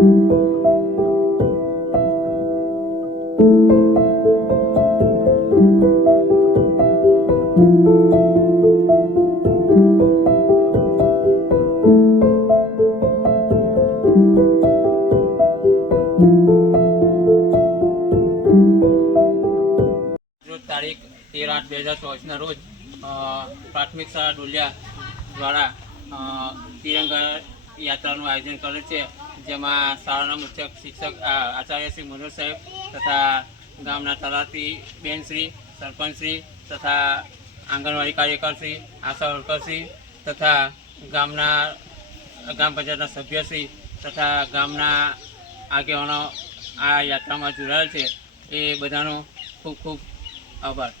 તારીખ 13/8/2024 રોજ પ્રાથમિક શાળા ડોલિયા દ્વારા તિરંગા યાત્રાનું આયોજન કરેલ છે, જેમાં શાળાના મુખ્ય શિક્ષક આચાર્ય શ્રી મનોજ સાહેબ તથા ગામના તલાટી બેનશ્રી, સરપંચશ્રી તથા આંગણવાડી કાર્યકરશ્રી, આશા વર્કરશ્રી તથા ગ્રામ પંચાયતના સભ્યશ્રી તથા ગામના આગેવાનો આ યાત્રામાં જોડાયેલ છે. એ બધાનો ખૂબ ખૂબ આભાર.